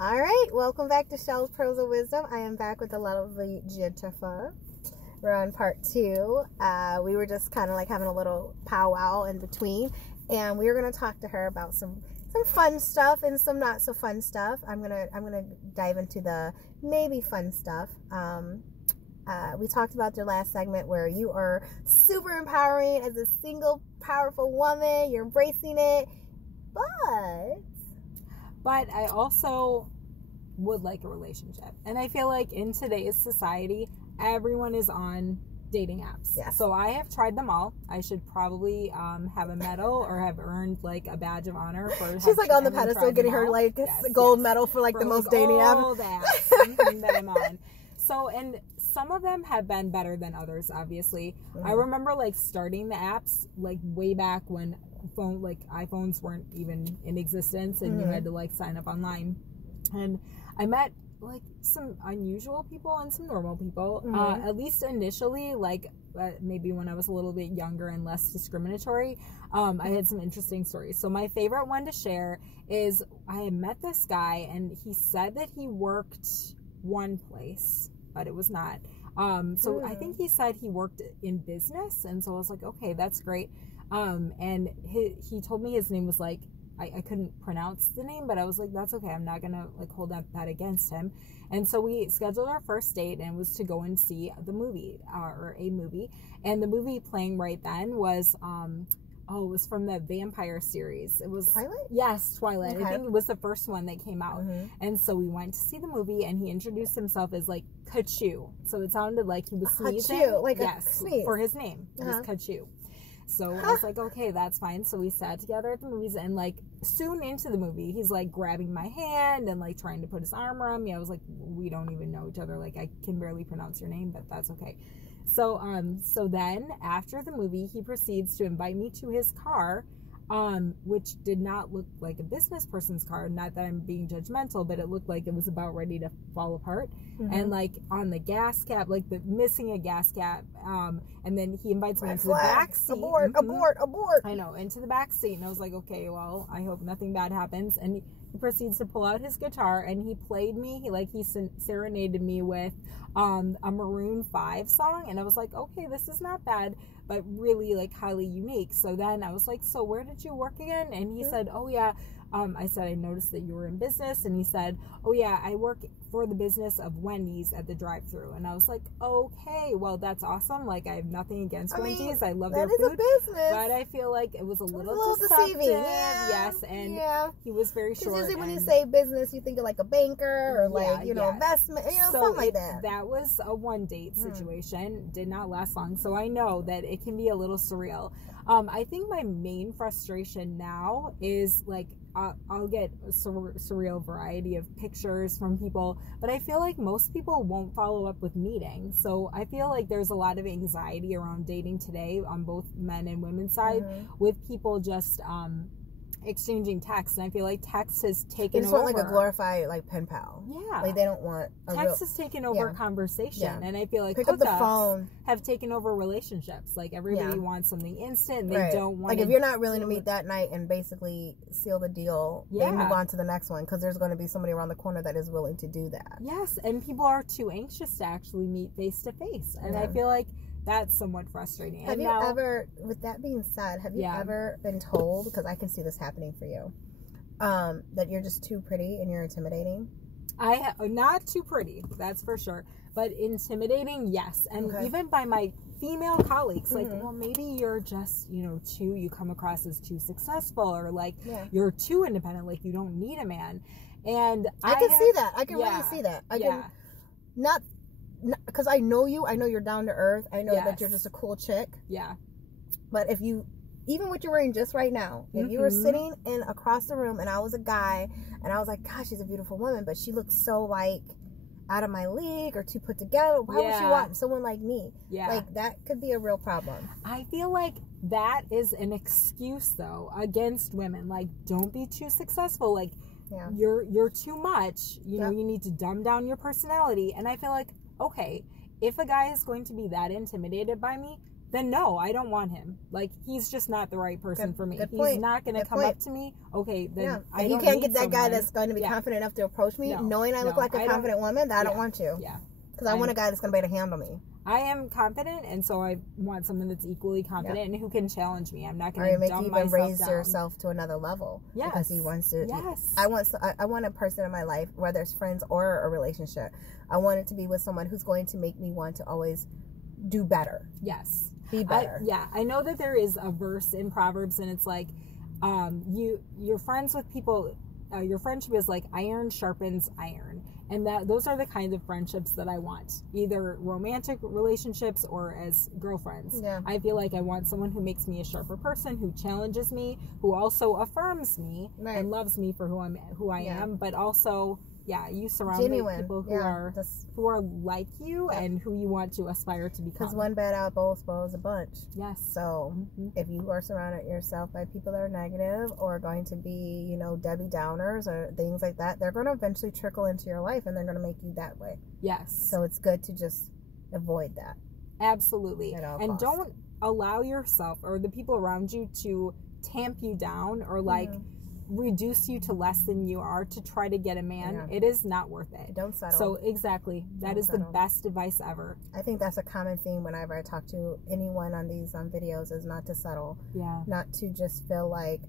All right, welcome back to Shell's Pearls of Wisdom. I am back with the lovely Jennifer. We're on part 2. We were just kind of like having a little powwow in between, and we were going to talk to her about some fun stuff and some not so fun stuff. I'm gonna dive into the maybe fun stuff. We talked about your last segment where you are super empowering as a single, powerful woman. You're embracing it, but I also would like a relationship. And I feel like in today's society, everyone is on dating apps. Yes. So I have tried them all. I should probably have a medal or have earned like a badge of honor for she's like on the pedestal getting her like gold medal for like for the most dating apps that I'm on. So, and some of them have been better than others, obviously. I remember like starting the apps like way back when iPhones weren't even in existence, and you had to like sign up online. And I met like some unusual people and some normal people, at least initially, like maybe when I was a little bit younger and less discriminatory. I had some interesting stories. So my favorite one to share is I had met this guy, and he said that he worked one place, but it was not. So I think he said he worked in business, and so I was like, okay, that's great. And he told me his name was like, I couldn't pronounce the name, but I was like, that's okay. I'm not going to like hold up that against him. And so we scheduled our first date, and it was to go and see the movie, or a movie. And the movie playing right then was, it was from the vampire series. It was Twilight? Yes, Twilight. Okay. I think it was the first one that came out. And so we went to see the movie, and he introduced himself as like Kachu. So it sounded like he was sneezing. Kachu, like yes, a sneeze. for his name. It was Kachu. So I was like, okay, that's fine. So we sat together at the movies, and like soon into the movie, he's like grabbing my hand and like trying to put his arm around me. I was like, we don't even know each other. Like, I can barely pronounce your name, but that's okay. So, so then after the movie, he proceeds to invite me to his car, which did not look like a business person's car. Not that I'm being judgmental, but it looked like it was about ready to fall apart. And like on the gas cap, like missing a gas cap. And then he invites me into the back seat. Abort. I know, into the back seat. And I was like, okay, well, I hope nothing bad happens. And he proceeds to pull out his guitar, and he played me. He serenaded me with a Maroon 5 song. And I was like, okay, this is not bad, but really like highly unique. So then I was like, so where did you work again? And he said, oh yeah. I said, I noticed that you were in business. And he said, oh yeah, I work for the business of Wendy's at the drive-thru. And I was like, okay, well, that's awesome. Like, I have nothing against Wendy's. I love their food. That is a business. But I feel like it was a little deceptive. Deceiving. Yes, and he was very short. Usually when you say business, you think of like a banker or like, investment, something like that. That was a one-date situation. Did not last long. So I know that it can be a little surreal. I think my main frustration now is like, I'll get a surreal variety of pictures from people, but I feel like most people won't follow up with meeting. So I feel like there's a lot of anxiety around dating today on both men and women's side, with people just exchanging texts. And I feel like text has taken over. They just want like a glorified like pen pal. Yeah. Like they don't want text has taken over conversation. Yeah. And I feel like pick up the phone have taken over relationships. Like everybody wants something instant. And they don't want like if you're not willing to meet that night and basically seal the deal, they move on to the next one, because there's going to be somebody around the corner that is willing to do that. Yes, and people are too anxious to actually meet face to face. And I feel like that's somewhat frustrating. Have you ever, with that being said, have you ever been told, because I can see this happening for you, that you're just too pretty and you're intimidating? Not too pretty, that's for sure, but intimidating, yes. And even by my female colleagues, like, well, maybe you're just, you come across as too successful, or like you're too independent, like you don't need a man. And I can see that. I can really see that. I can not because I know you. I know you're down to earth. I know that you're just a cool chick. Yeah. But if you, even what you're wearing just right now, if you were sitting in across the room and I was a guy and I was like, gosh, she's a beautiful woman, but she looks so like out of my league or too put together. Why would she want someone like me? Yeah. Like that could be a real problem. I feel like that is an excuse though against women. Like, don't be too successful. Like, you're too much. You know, you need to dumb down your personality. And I feel like, okay, if a guy is going to be that intimidated by me, then no, I don't want him. Like, he's just not the right person for me. Good He's point. not going to Good come point. up to me. Okay, then Yeah. I If don't you can't need get that guy someone- that's going to be Yeah. confident enough to approach me, No. knowing I look No, like a I confident woman, I don't Yeah. want you. Yeah. Because I want a guy that's going to be able to handle me. I am confident, and so I want someone that's equally confident and who can challenge me. I'm not going to make dumb you even myself raise down. yourself to another level. Yes. Because he wants to. Yes. I want a person in my life, whether it's friends or a relationship. I want it to be with someone who's going to make me want to always do better. Yes. Be better. I know that there is a verse in Proverbs, and it's like, you're friends with people. Your friendship is like iron sharpens iron. And those are the kinds of friendships that I want, either romantic relationships or as girlfriends. Yeah. I feel like I want someone who makes me a sharper person, who challenges me, who also affirms me and loves me for who I am, but also, you surround me with people who are like you and who you want to aspire to become. Because one bad apple spoils a bunch. Yes. So if you are surrounded yourself by people that are negative or going to be, Debbie Downers or things like that, they're going to eventually trickle into your life and they're going to make you that way. Yes. So it's good to just avoid that. Absolutely. costs. And don't allow yourself or the people around you to tamp you down or reduce you to less than you are to try to get a man. Yeah. It is not worth it. Don't settle. So exactly, that is the best advice ever. I think that's a common theme whenever I talk to anyone on these videos, is not to settle. Yeah. Not to just feel like,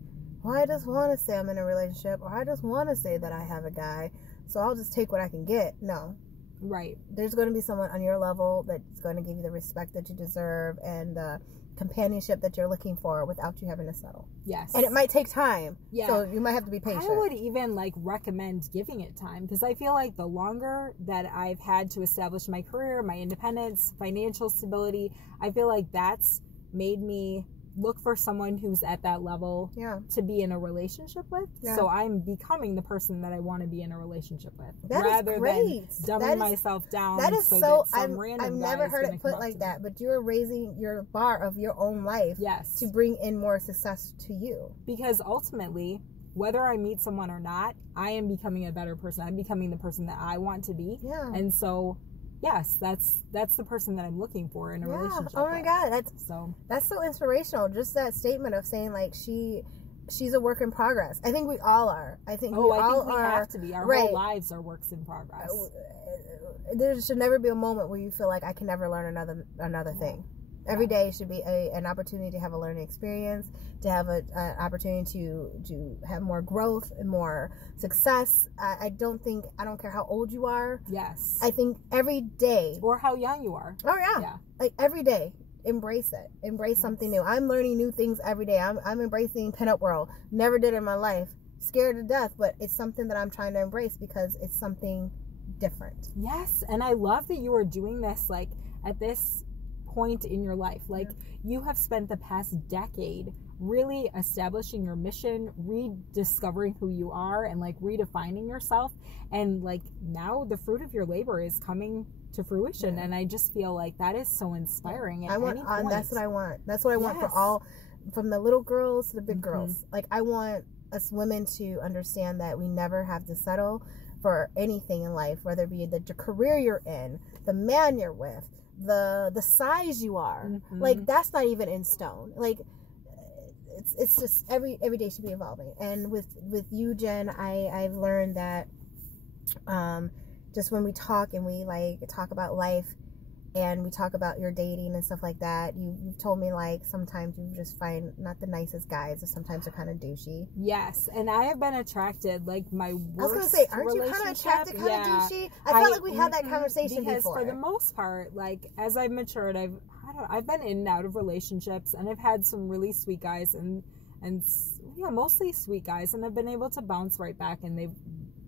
well, I just want to say I'm in a relationship, or I just want to say that I have a guy, so I'll just take what I can get. No. Right. There's going to be someone on your level that's going to give you the respect that you deserve and the companionship that you're looking for without you having to settle. Yes. And it might take time. Yeah. So you might have to be patient. I would even recommend giving it time, because I feel like the longer that I've had to establish my career, my independence, financial stability, I feel like that's made me look for someone who's at that level to be in a relationship with. Yeah. So I'm becoming the person that I want to be in a relationship with, rather than dumbing myself down. That is so I've never heard it put like that, but you're raising your bar of your own life to bring in more success to you. Because ultimately, whether I meet someone or not, I am becoming a better person. I'm becoming the person that I want to be. Yeah. And so yes, that's the person that I'm looking for in a relationship. Oh my God, that's so inspirational. Just that statement of saying she's a work in progress. I think we all are. I think we have to be. Our whole lives are works in progress. There should never be a moment where you feel like I can never learn another thing. Every day should be an opportunity to have a learning experience, to have an opportunity to have more growth and more success. I don't care how old you are. Yes. I think every day. Or how young you are. Oh, yeah. Like every day, embrace it. Embrace something new. I'm learning new things every day. I'm embracing pinup world. Never did it in my life. Scared to death, but it's something that I'm trying to embrace because it's something different. Yes. And I love that you are doing this at this point in your life. You have spent the past decade really establishing your mission, rediscovering who you are, and redefining yourself, and now the fruit of your labor is coming to fruition. And I just feel like that is so inspiring. That's what I want. That's what I want for all, from the little girls to the big girls. I want us women to understand that we never have to settle for anything in life, whether it be the career you're in, the man you're with, the size you are. That's not even in stone. It's just every day should be evolving. And with you, Jen, I've learned that just when we talk and we talk about life and we talk about your dating and stuff like that, you've told me sometimes you just find not the nicest guys, or sometimes they're kind of douchey. Yes, and I have been attracted my worst. I was gonna say, aren't you kind of attracted, kind of douchey? I felt like we had that conversation because before. For the most part, as I've matured, I've been in and out of relationships, and I've had some really sweet guys and mostly sweet guys, and I've been able to bounce right back, and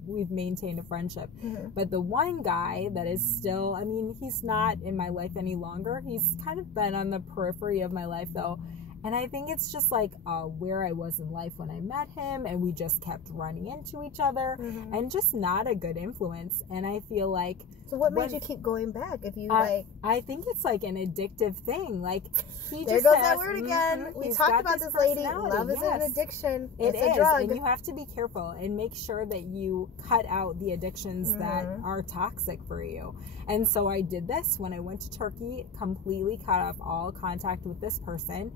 we've maintained a friendship. But the one guy that is still, he's not in my life any longer. He's kind of been on the periphery of my life though. And I think it's just like where I was in life when I met him, and we just kept running into each other, and just not a good influence. And I feel like... So what made you keep going back? If you I think it's like an addictive thing. Like he there just goes has, that word again. We talked about this, lady. Love is an addiction. It's a drug. And you have to be careful and make sure that you cut out the addictions that are toxic for you. And so I did this when I went to Turkey, completely cut off all contact with this person.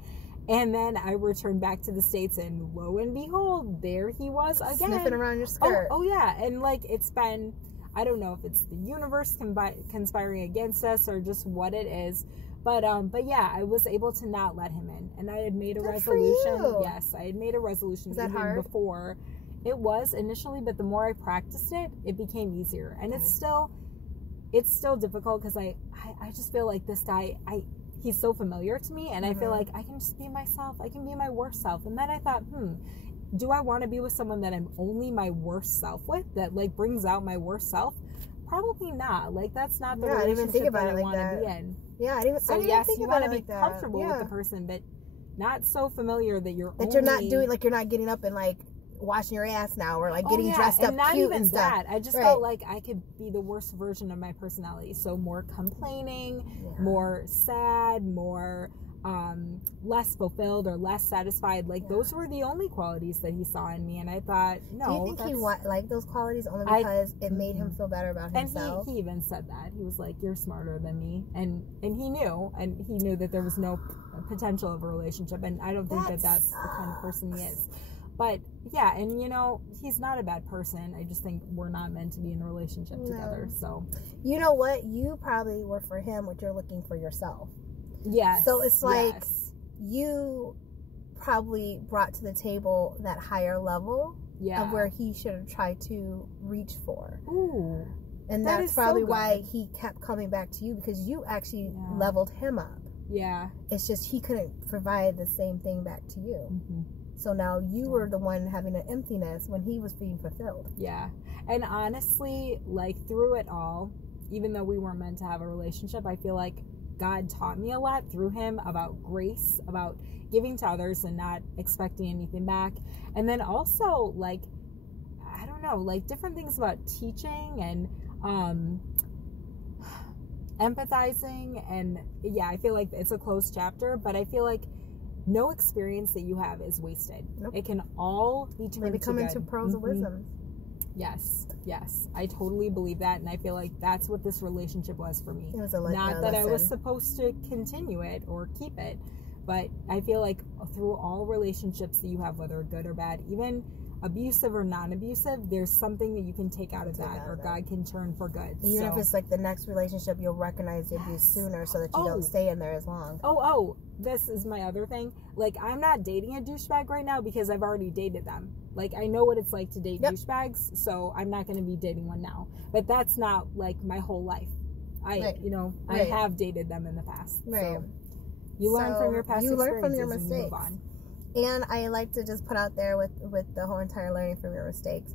And then I returned back to the States, and lo and behold, there he was again. Sniffing around your skirt. Oh yeah. And like, it's been, I don't know if it's the universe conspiring against us or just what it is. But yeah, I was able to not let him in. And I had made a resolution. Yes, I had made a resolution even before. It was initially, but the more I practiced it, it became easier. And it's still difficult because I just feel like this guy, he's so familiar to me, and I feel like I can just be myself. I can be my worst self. And then I thought, do I want to be with someone that I'm only my worst self with, that like brings out my worst self? Probably not. Like, that's not the relationship that I want to be in. Yeah, I didn't yes, think you about want to it be like comfortable that. with the person, but not so familiar that you're not doing, like, you're not getting up and like washing your ass now, or like getting dressed up not cute even and stuff. That. I just felt like I could be the worst version of my personality. So more complaining, more sad, more less fulfilled or less satisfied. Like those were the only qualities that he saw in me, and I thought, no. Do you think he liked those qualities only because it made him feel better about himself? And he even said that. He was like, "You're smarter than me," and he knew that there was no potential of a relationship, and I don't think that's the kind of person he is. But yeah, and you know, he's not a bad person. I just think we're not meant to be in a relationship together. So, you know what? You probably were for him what you're looking for yourself. Yes. So it's like you probably brought to the table that higher level of where he should have tried to reach for. Ooh. And that's probably why he kept coming back to you, because you actually leveled him up. Yeah. It's just he couldn't provide the same thing back to you. So now you were the one having an emptiness when he was being fulfilled. Yeah. And honestly, like through it all, even though we weren't meant to have a relationship, I feel like God taught me a lot through him about grace, about giving to others and not expecting anything back. And then also, like, I don't know, like different things about teaching and empathizing. And yeah, I feel like it's a closed chapter, but I feel like no experience that you have is wasted. Nope. It can all be turned Maybe come into pearls of wisdom. Yes, I totally believe that, and I feel like that's what this relationship was for me. It was a Not that I was supposed to continue it or keep it, but I feel like through all relationships that you have, whether good or bad, even abusive or non-abusive, there's something that you can take out of that, or God can turn for good. Even if it's like the next relationship, you'll recognize the abuse sooner so that you don't stay in there as long. This is my other thing. Like, I'm not dating a douchebag right now because I've already dated them. Like, I know what it's like to date douchebags, so I'm not going to be dating one now. But that's not, like, my whole life. I have dated them in the past. Right. So you learn from your past experiences. You learn from your mistakes. And you move on. And I like to just put out there with the whole entire learning from your mistakes.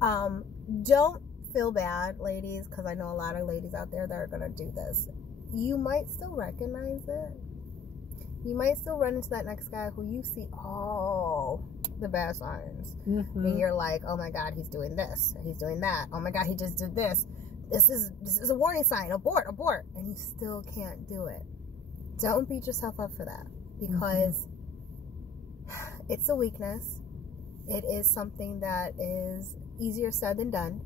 Don't feel bad, ladies, because I know a lot of ladies out there that are going to do this. You might still recognize it. You might still run into that next guy who you see all the bad signs. And you're like, oh my God, he's doing this. He's doing that. Oh my God, he just did this. This is a warning sign. Abort. And you still can't do it. Don't beat yourself up for that, because it's a weakness. It is something that is easier said than done.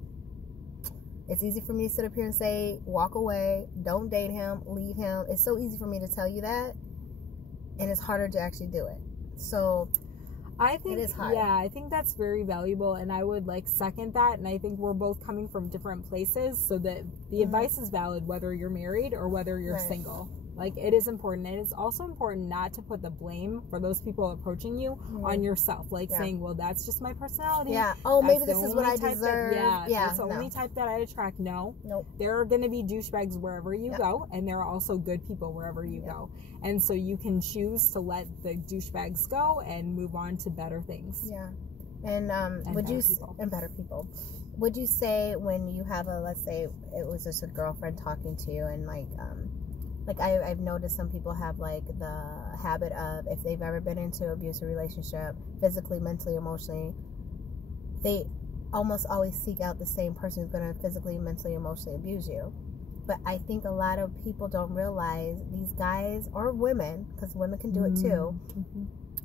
It's easy for me to sit up here and say, walk away, don't date him, leave him. It's so easy for me to tell you that, and it's harder to actually do it. So I think it is hard. Yeah, I think that's very valuable, and I would like second that. And I think we're both coming from different places, so that the advice is valid whether you're married or whether you're single. Like, it is important. And it's also important not to put the blame for those people approaching you on yourself. Like, saying, well, that's just my personality. Yeah. Oh, maybe this is what I deserve. That's the only type that I attract. No. Nope. There are going to be douchebags wherever you go, and there are also good people wherever you go. And so you can choose to let the douchebags go and move on to better things. Yeah. And better people. Would you say when you have let's say it was just a girlfriend talking to you, and like, like I've noticed some people have like the habit of, if they've ever been into an abusive relationship, physically, mentally, emotionally, they almost always seek out the same person who's going to physically, mentally, emotionally abuse you. But I think a lot of people don't realize these guys, or women, because women can do it too,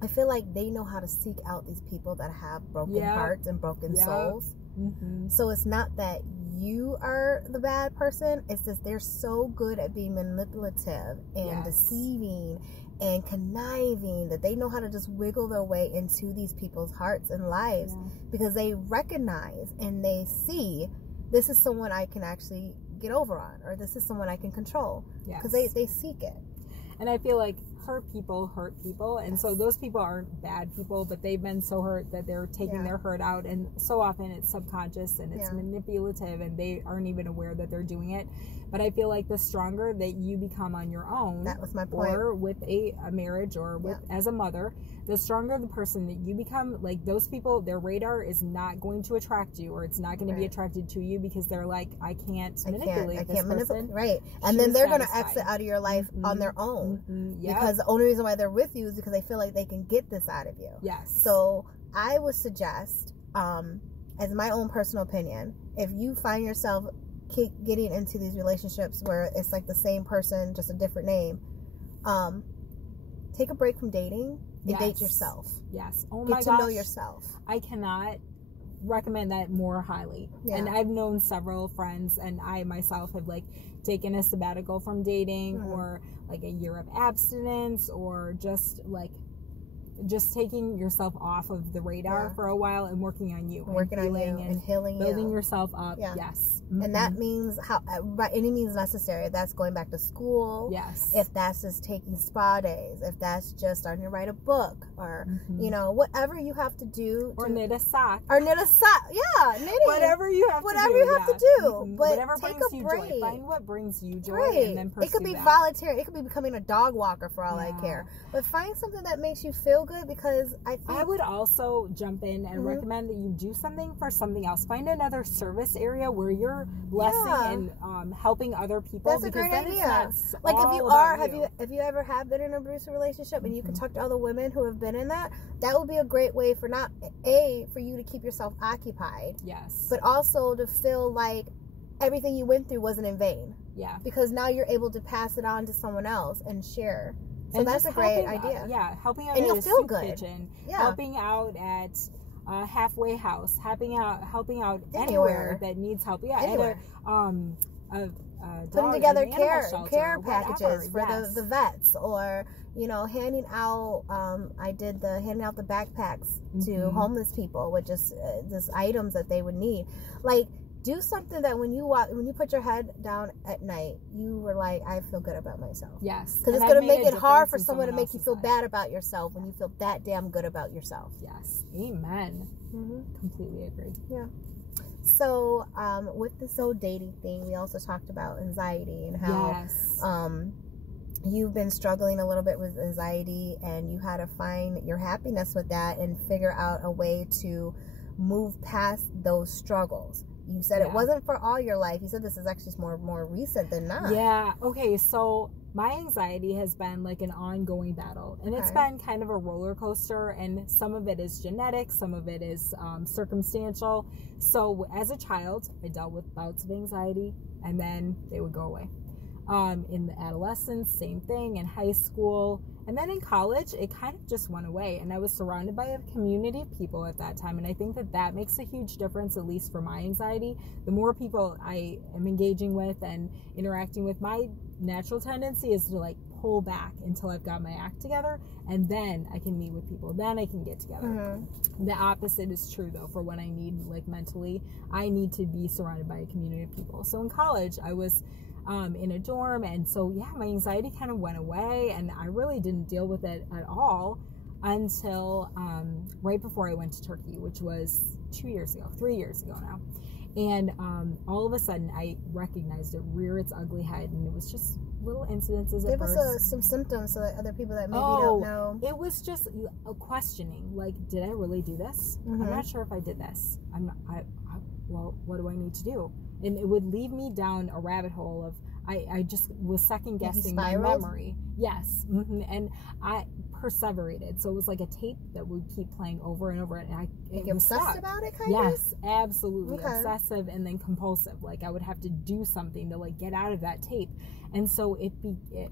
I feel like they know how to seek out these people that have broken hearts and broken souls. So it's not that you are the bad person, it's just they're so good at being manipulative and deceiving and conniving that they know how to just wiggle their way into these people's hearts and lives, because they recognize and they see, this is someone I can actually get over on, or this is someone I can control, because they seek it. And I feel like hurt people, and so those people aren't bad people, but they've been so hurt that they're taking their hurt out, and so often it's subconscious and it's manipulative, and they aren't even aware that they're doing it. But I feel like the stronger that you become on your own, that was my point, or with a marriage, or with as a mother, the stronger the person that you become, like those people, their radar is not going to attract you, or it's not going to be attracted to you, because they're like, I can't manipulate this person. And then they're going to exit out of your life on their own, because the only reason why they're with you is because they feel like they can get this out of you. So I would suggest, as my own personal opinion, if you find yourself getting into these relationships where it's like the same person, just a different name, take a break from dating and date yourself. Oh my gosh. Get to know yourself. I cannot recommend that more highly. And I've known several friends, and I myself have like taken a sabbatical from dating, or like a year of abstinence, or just taking yourself off of the radar for a while and working on you, and healing, building yourself up. And that means, by any means necessary, if that's going back to school, if that's just taking spa days, if that's just starting to write a book, or you know, whatever you have to do, or knit a sock, knitting, whatever you have to do, but whatever take brings a you break. joy. Find what brings you joy, and then pursue it could be that. voluntary, it could be becoming a dog walker for all I care, but find something that makes you feel good, because I would also jump in and recommend that you do something for something else. Find another service area where you're blessing and helping other people. That's a great idea. Like if you ever have been in an abusive relationship, and you can talk to other women who have been in that would be a great way for for you to keep yourself occupied, but also to feel like everything you went through wasn't in vain, because now you're able to pass it on to someone else and share. So and that's a great idea. Helping out and at you'll a feel soup good. kitchen, helping out at a halfway house, helping out anywhere that needs help. Anywhere. At putting together care whatever. packages for the vets, or handing out. I did handing out the backpacks to homeless people with just items that they would need, like. Do something that when you put your head down at night, you were like, I feel good about myself. Because it's going to make it hard for someone to make you feel bad about yourself when you feel that damn good about yourself. Amen. Completely agree. So with this whole dating thing, we also talked about anxiety and how you've been struggling a little bit with anxiety, and you had to find your happiness with that and figure out a way to move past those struggles. You said it wasn't for all your life. You said this is actually more recent than not. Okay, so my anxiety has been like an ongoing battle, and it's been kind of a roller coaster, and some of it is genetic, some of it is circumstantial. So as a child, I dealt with bouts of anxiety, and then they would go away. In the adolescence, same thing. In high school, and then in college, it kind of just went away, and I was surrounded by a community of people at that time, and I think that makes a huge difference, at least for my anxiety. The more people I am engaging with and interacting with, my natural tendency is to like pull back until I've got my act together, and then I can meet with people, then I can get together. The opposite is true though. For when I need, like, mentally, I need to be surrounded by a community of people. So in college, I was in a dorm, and so my anxiety kind of went away, and I really didn't deal with it at all until right before I went to Turkey, which was 3 years ago now. And all of a sudden I recognized it rear its ugly head, and it was just little incidences at first. Give us some symptoms so that other people that maybe don't know. It was just a questioning, like, did I really do this? I'm not sure if I did this. I'm not. Well, what do I need to do? and it would lead me down a rabbit hole of, I just was second guessing my memory. Yes. And I perseverated. So it was like a tape that would keep playing over and over. And you're obsessed about it, kind of? Yes, absolutely. Okay. Obsessive and then compulsive. Like I would have to do something to like get out of that tape. And so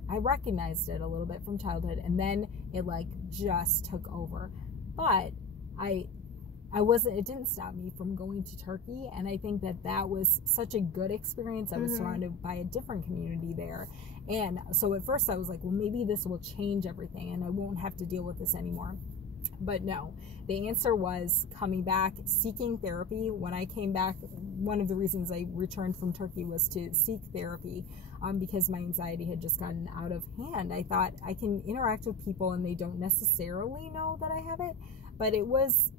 I recognized it a little bit from childhood, and then it like just took over. But it didn't stop me from going to Turkey, and I think that was such a good experience. I was surrounded by a different community there, and so at first I was like, well, maybe this will change everything and I won't have to deal with this anymore. But no, the answer was coming back, seeking therapy. When I came back, one of the reasons I returned from Turkey was to seek therapy, because my anxiety had just gotten out of hand. I thought I can interact with people and they don't necessarily know that I have it. But it was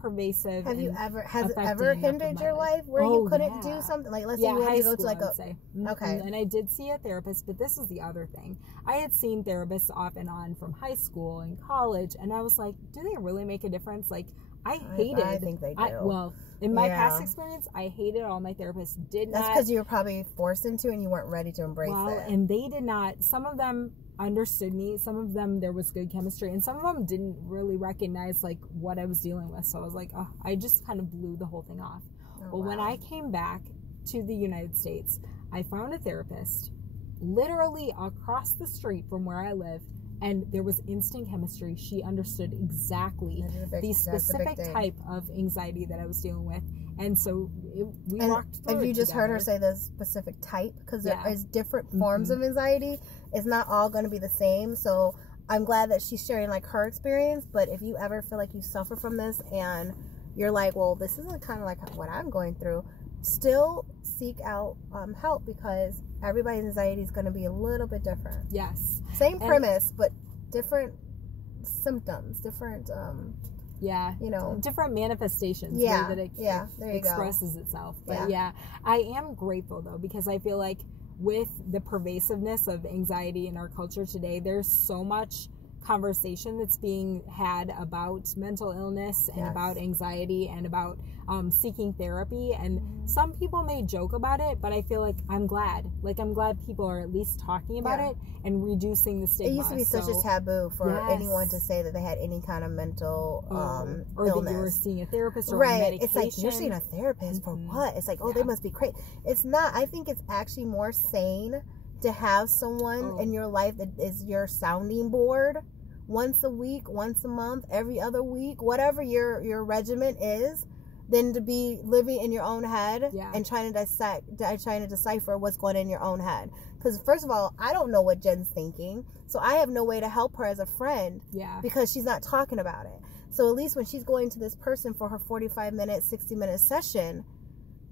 pervasive. Has it ever hindered your life where you couldn't do something? Like, let's say you had to go to like okay. And I did see a therapist, but this is the other thing. I had seen therapists off and on from high school and college, and I was like, do they really make a difference? Like, I think they do. In my past experience, I hated all my therapists. That's because you were probably forced into it and you weren't ready to embrace it. And they did not. Some of them understood me. Some of them, there was good chemistry, and some of them didn't really recognize like what I was dealing with. So I was like, oh, I just kind of blew the whole thing off. When I came back to the United States, I found a therapist literally across the street from where I lived, and there was instant chemistry. She understood exactly the specific type of anxiety that I was dealing with. And so we walked through it. Have you just heard her say the specific type? Because there is different forms of anxiety. It's not all going to be the same. So I'm glad that she's sharing like her experience. But if you ever feel like you suffer from this and you're like, well, this isn't kind of like what I'm going through, still seek out help, because everybody's anxiety is going to be a little bit different. Yes. Same premise, but different symptoms, different different manifestations that it expresses itself. But I am grateful though, because I feel like with the pervasiveness of anxiety in our culture today, there's so much conversation that's being had about mental illness and about anxiety and about seeking therapy. And some people may joke about it, but I feel like I'm glad people are at least talking about it and reducing the stigma. It used to be such a taboo for anyone to say that they had any kind of mental or illness. that you were seeing a therapist or medication. It's like, you're seeing a therapist for what? It's like, they must be crazy. It's not. I think it's actually more sane to have someone in your life that is your sounding board once a week, once a month, every other week, whatever your regimen is, than to be living in your own head and trying to decipher what's going on in your own head. Because first of all, I don't know what Jen's thinking, so I have no way to help her as a friend because she's not talking about it. So at least when she's going to this person for her 45-minute, 60-minute session,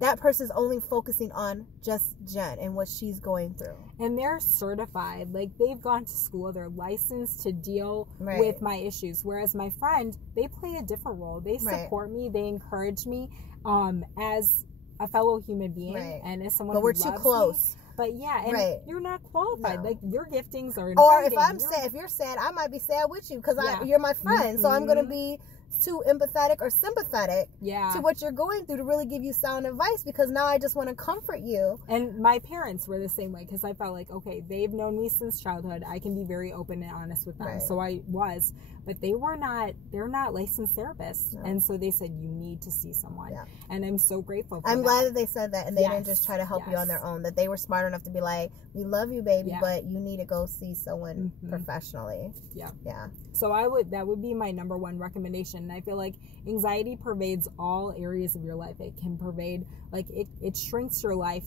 that person's only focusing on just Jen and what she's going through. And they're certified. Like, they've gone to school. They're licensed to deal with my issues. Whereas my friend, they play a different role. They support me. They encourage me as a fellow human being and as someone who loves me. But we're too close. But and you're not qualified. No. Like, your giftings are Or if I'm sad, if you're sad, I might be sad with you because you're my friend. So I'm going to be too empathetic or sympathetic to what you're going through to really give you sound advice, because now I just want to comfort you. And my parents were the same way, because I felt like, okay, they've known me since childhood. I can be very open and honest with them. So I was, but they're not licensed therapists. And so they said, you need to see someone. And I'm so grateful for I'm glad that they said that, and they didn't just try to help you on their own, that they were smart enough to be like, we love you, baby, but you need to go see someone professionally. So that would be my number one recommendation. And I feel like anxiety pervades all areas of your life. It can pervade, like, it shrinks your life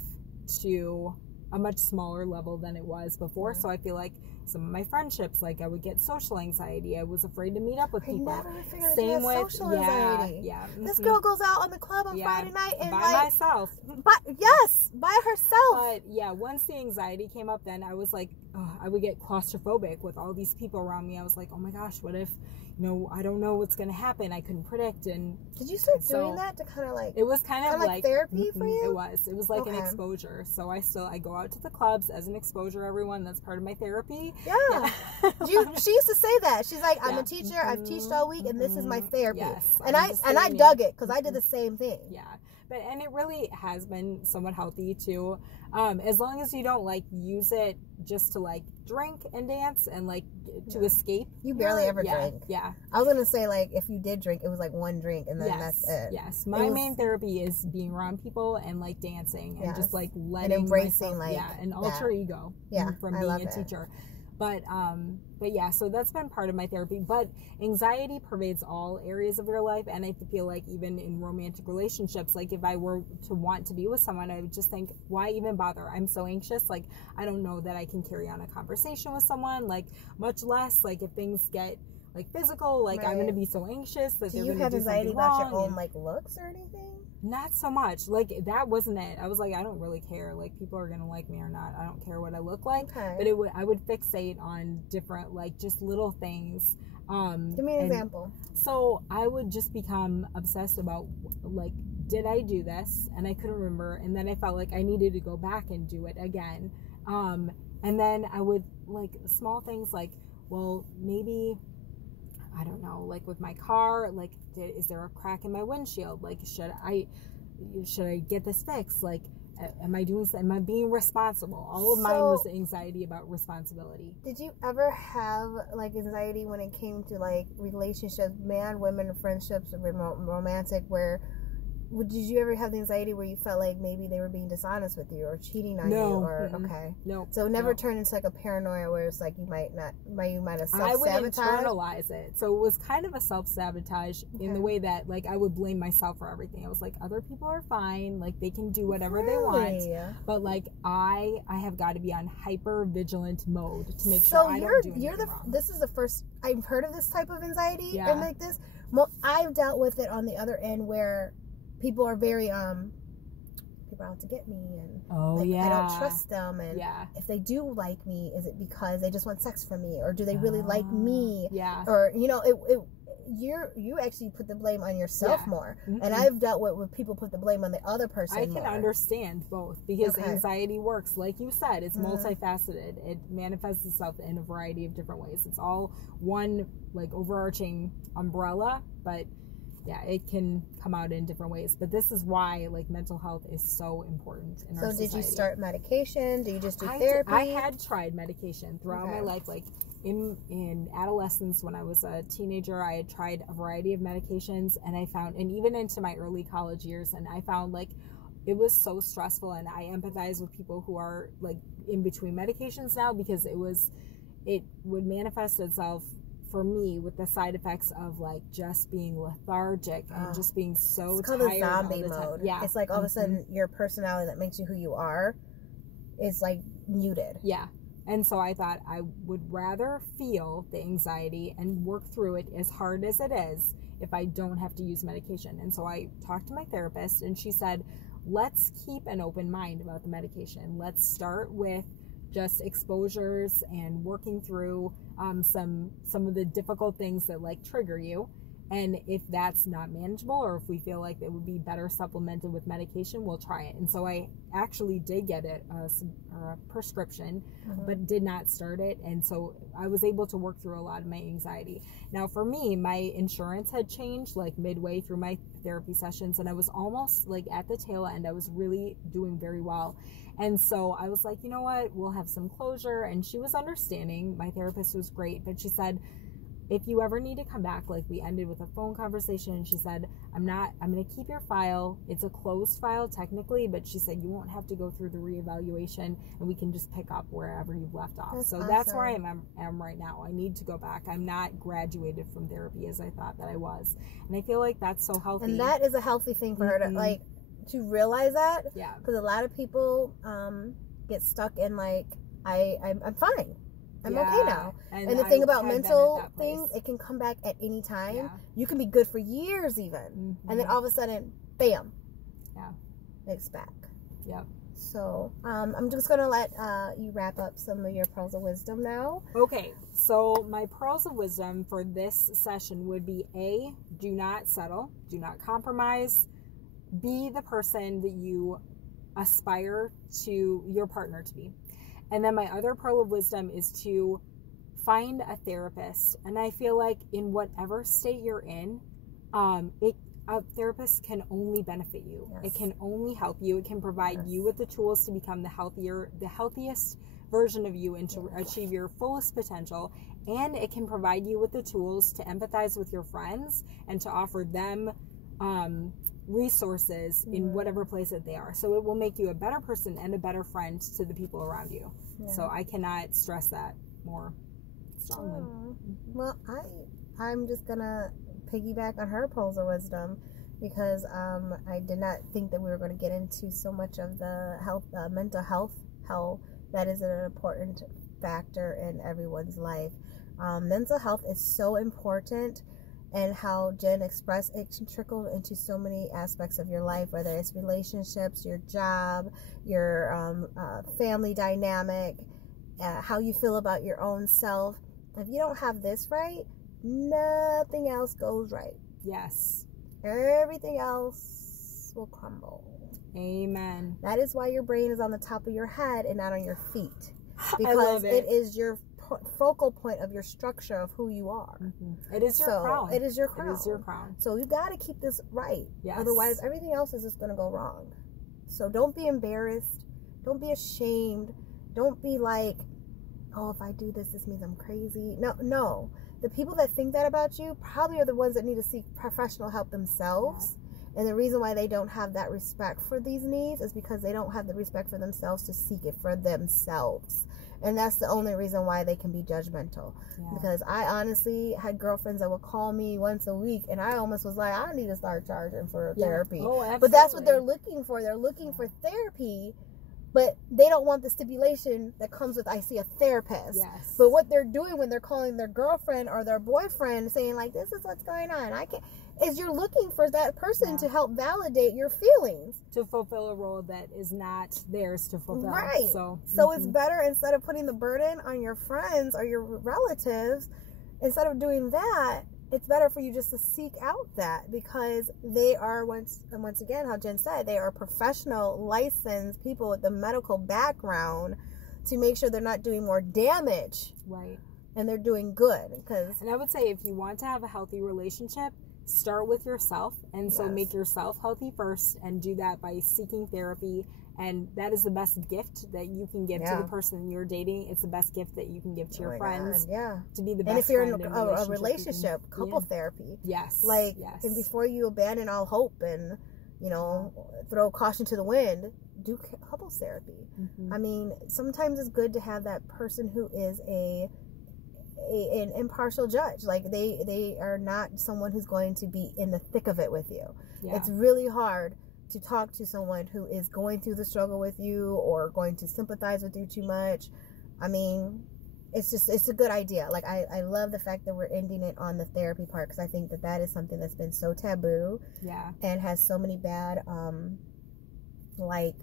to a much smaller level than it was before. So I feel like some of my friendships, like, I would get social anxiety. I was afraid to meet up with people. I never figured Same with social anxiety. This girl goes out on the club on Friday night and by myself. By herself. But once the anxiety came up, then I was like, I would get claustrophobic with all these people around me. I was like, oh my gosh, what if, I don't know what's going to happen. I couldn't predict. And did you start doing that to kind of like, it was kind of like therapy for you? It was like an exposure. So I go out to the clubs as an exposure, everyone. That's part of my therapy. She used to say that. She's like, I'm a teacher. I've taught all week and this is my therapy. And I dug it because I did the same thing. and it really has been somewhat healthy too, as long as you don't like use it just to like drink and dance and like to escape. You barely ever drink. Yeah, I was gonna say, like, if you did drink, it was like one drink and then that's it. Yes, my main therapy is being around people and like dancing and just like letting and embracing myself, like an alter ego from being a teacher. But yeah, so that's been part of my therapy. But anxiety pervades all areas of your life, and I feel like even in romantic relationships, like if I were to want to be with someone, I would just think, why even bother? I'm so anxious. Like, I don't know that I can carry on a conversation with someone, like much less like if things get like physical, like I'm gonna be so anxious that they're gonna do something wrong. Do you have anxiety about your own like looks or anything? Not so much. Like, that wasn't it. I was like, I don't really care. Like, people are gonna like me or not. I don't care what I look like. Okay. But I would fixate on different, like, just little things. Give me an example. So I would just become obsessed about, like, did I do this? And I couldn't remember. And then I felt like I needed to go back and do it again. And then I would, like, small things like, well, maybe, I don't know, like with my car, like, is there a crack in my windshield? Like, should I get this fixed? Like, am I being responsible? All of mine was anxiety about responsibility. Did you ever have like anxiety when it came to like relationships, man, women, friendships, romantic, where did you ever have the anxiety where you felt like maybe they were being dishonest with you or cheating on you? Or no. So it never turned into like a paranoia where it's like you might have self-sabotaged? I would internalize it. So it was kind of a self-sabotage in the way that like I would blame myself for everything. I was like, other people are fine, like they can do whatever they want, but like I have got to be on hyper vigilant mode to make sure I don't do anything wrong. This is the first I've heard of this type of anxiety and like this. I've dealt with it on the other end where people are very people out to get me, and I don't trust them, and if they do like me, is it because they just want sex from me, or do they really like me? Or you actually put the blame on yourself more. And I've dealt with people put the blame on the other person. I can understand both, because anxiety works, like you said, it's multifaceted. It manifests itself in a variety of different ways. It's all one like overarching umbrella, but yeah, it can come out in different ways. But this is why like mental health is so important in our society. So did you start medication? Do you just do therapy? I had tried medication throughout my life. Like in adolescence, when I was a teenager, I had tried a variety of medications, and I found, and even into my early college years, and I found like it was so stressful. And I empathize with people who are like in between medications now, because it would manifest itself for me with the side effects of like just being lethargic and just being so tired. It's called a zombie mode. Yeah, it's like all of a sudden your personality that makes you who you are is like muted. Yeah. And so I thought I would rather feel the anxiety and work through it, as hard as it is, if I don't have to use medication. And so I talked to my therapist, and she said, let's keep an open mind about the medication. Let's start with just exposures and working through some of the difficult things that like trigger you. And if that's not manageable, or if we feel like it would be better supplemented with medication, we'll try it. And so I actually did get a prescription, but did not start it. And so I was able to work through a lot of my anxiety. Now for me, my insurance had changed like midway through my therapy sessions, and I was almost like at the tail end. I was really doing very well. And so I was like, you know what, we'll have some closure. And she was understanding. My therapist was great, but she said, if you ever need to come back, like we ended with a phone conversation, and she said, I'm going to keep your file. It's a closed file technically, but she said you won't have to go through the reevaluation, and we can just pick up wherever you've left off. That's awesome. That's where I am right now. I need to go back. I'm not graduated from therapy as I thought that I was. And I feel like that's so healthy. And that is a healthy thing for her to like, to realize that. Yeah. Because a lot of people get stuck in like, I'm fine. I'm okay now. And the thing about mental things, it can come back at any time. Yeah. You can be good for years even. And then all of a sudden, bam. Yeah. It's back. Yep. So I'm just going to let you wrap up some of your pearls of wisdom now. Okay. So my pearls of wisdom for this session would be A, do not settle. Do not compromise. Be the person that you aspire to your partner to be. And then my other pearl of wisdom is to find a therapist. And I feel like in whatever state you're in, a therapist can only benefit you. Yes. It can only help you. It can provide you with the tools to become the healthiest version of you and to achieve your fullest potential. And it can provide you with the tools to empathize with your friends and to offer them resources in whatever place that they are. So it will make you a better person and a better friend to the people around you. Yeah. So I cannot stress that more strongly. Well, I'm just gonna piggyback on her pearls of wisdom, because I did not think that we were going to get into so much of the mental health, how that is an important factor in everyone's life. Mental health is so important, and how Jen expressed, it can trickle into so many aspects of your life, whether it's relationships, your job, your family dynamic, how you feel about your own self. If you don't have this right, nothing else goes right. Yes. Everything else will crumble. Amen. That is why your brain is on the top of your head and not on your feet. Because I love it is your focal point of your structure of who you are. It is your crown. It is your crown. It is your crown. So you got to keep this right. Yes. Otherwise, everything else is just going to go wrong. So don't be embarrassed. Don't be ashamed. Don't be like, oh, if I do this, this means I'm crazy. No. The people that think that about you probably are the ones that need to seek professional help themselves. Yeah. And the reason why they don't have that respect for these needs is because they don't have the respect for themselves to seek it for themselves. And that's the only reason why they can be judgmental. Yeah. Because I honestly had girlfriends that would call me once a week, and I almost was like, I need to start charging for therapy. Oh, absolutely. But that's what they're looking for. They're looking for therapy, but they don't want the stipulation that comes with, I see a therapist. Yes. But what they're doing when they're calling their girlfriend or their boyfriend saying, like, this is what's going on, is you're looking for that person to help validate your feelings. To fulfill a role that is not theirs to fulfill. Right. So it's better, instead of putting the burden on your friends or your relatives, instead of doing that, it's better for you just to seek out that, because they are, once again, how Jen said, they are professional, licensed people with the medical background to make sure they're not doing more damage. Right. And they're doing good. And I would say, if you want to have a healthy relationship, start with yourself. And so make yourself healthy first, and do that by seeking therapy. And that is the best gift that you can give to the person you're dating. It's the best gift that you can give to your friends. Yeah. To be the best. And if you're in a relationship, couple therapy. Yes. And before you abandon all hope and, throw caution to the wind, do couples therapy. I mean, sometimes it's good to have that person who is an impartial judge. Like, they are not someone who's going to be in the thick of it with you. Yeah. It's really hard to talk to someone who is going through the struggle with you or going to sympathize with you too much. I mean, it's a good idea. Like, I love the fact that we're ending it on the therapy part, because I think that is something that's been so taboo and has so many bad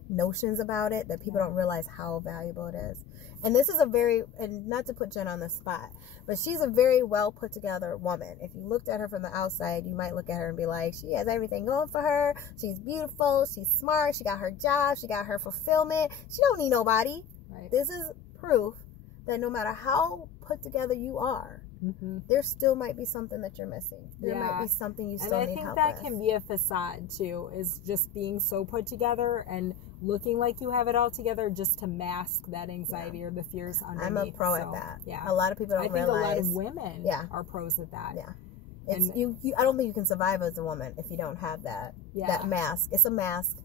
notions about it, that people don't realize how valuable it is. And this is and not to put Jen on the spot, but she's a very well put together woman. If you looked at her from the outside, you might look at her and be like, she has everything going for her. She's beautiful. She's smart. She got her job. She got her fulfillment. She don't need nobody. Right. This is proof that no matter how put together you are, there still might be something that you're missing. There might be something you still need help with. And I think that can be a facade too, is just being so put together and looking like you have it all together, just to mask that anxiety or the fears underneath. I'm a pro at that. Yeah. A lot of people don't realize. I think a lot of women are pros at that. Yeah. It's I don't think you can survive as a woman if you don't have that mask. It's a mask.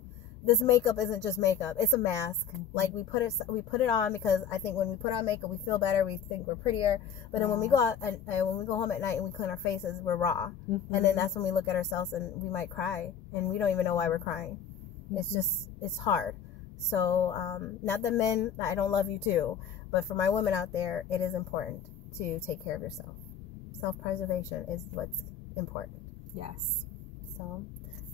This makeup isn't just makeup. It's a mask. Like, we put it on because I think when we put on makeup, we feel better. We think we're prettier. But then when we go out and when we go home at night and we clean our faces, we're raw. And then that's when we look at ourselves and we might cry, and we don't even know why we're crying. It's hard. So, not that men, I don't love you too, but for my women out there, it is important to take care of yourself. Self-preservation is what's important. Yes. So,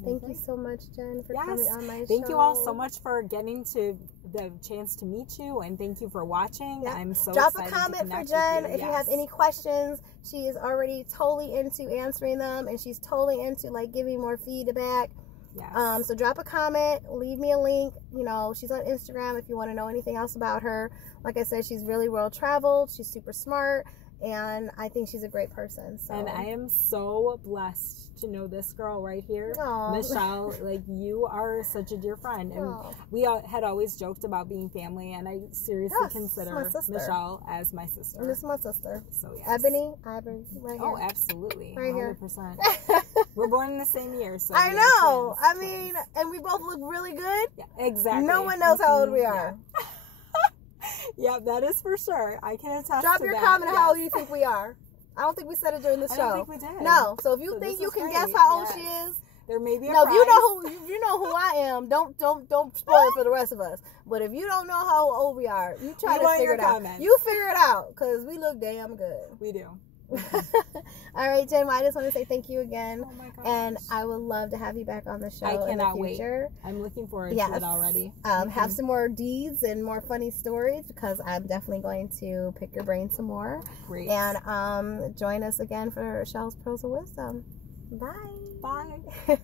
thank you so much, Jen, for coming on my show. Thank you all so much for getting to the chance to meet you, and thank you for watching. Yeah. I'm so excited to connect with you. Drop a comment for Jen if you have any questions. She is already totally into answering them, and she's totally into giving more feedback. Yes. So drop a comment, leave me a link. She's on Instagram if you want to know anything else about her. Like I said, she's really well traveled. She's super smart, and I think she's a great person. So. And I am so blessed to know this girl right here, Aww. Michelle. Like, you are such a dear friend, and Aww. we had always joked about being family, and I seriously consider Michelle as my sister. This is my sister. So yes. Ebony, right here. Oh, absolutely, right 100%. We're born in the same year, so I know. Twins, I mean, and we both look really good. Yeah, exactly. No one knows how old we are. Yeah. Yeah, that is for sure. I can attest to that. Drop your comment how old you think we are. I don't think we said it during the show. I don't think we did. No. So if you think you can guess how old she is, there may be a no. prize. If you know who I am, don't spoil it for the rest of us. But if you don't know how old we are, you try to figure it out. You figure it out, because we look damn good. We do. All right, Jen, I just want to say thank you again. Oh my gosh. And I would love to have you back on the show. I cannot in the future. wait. I'm looking forward to it already. Have some more deeds and more funny stories, because I'm definitely going to pick your brain some more. Great. And join us again for Shell's Pearls of Wisdom. Bye. Bye.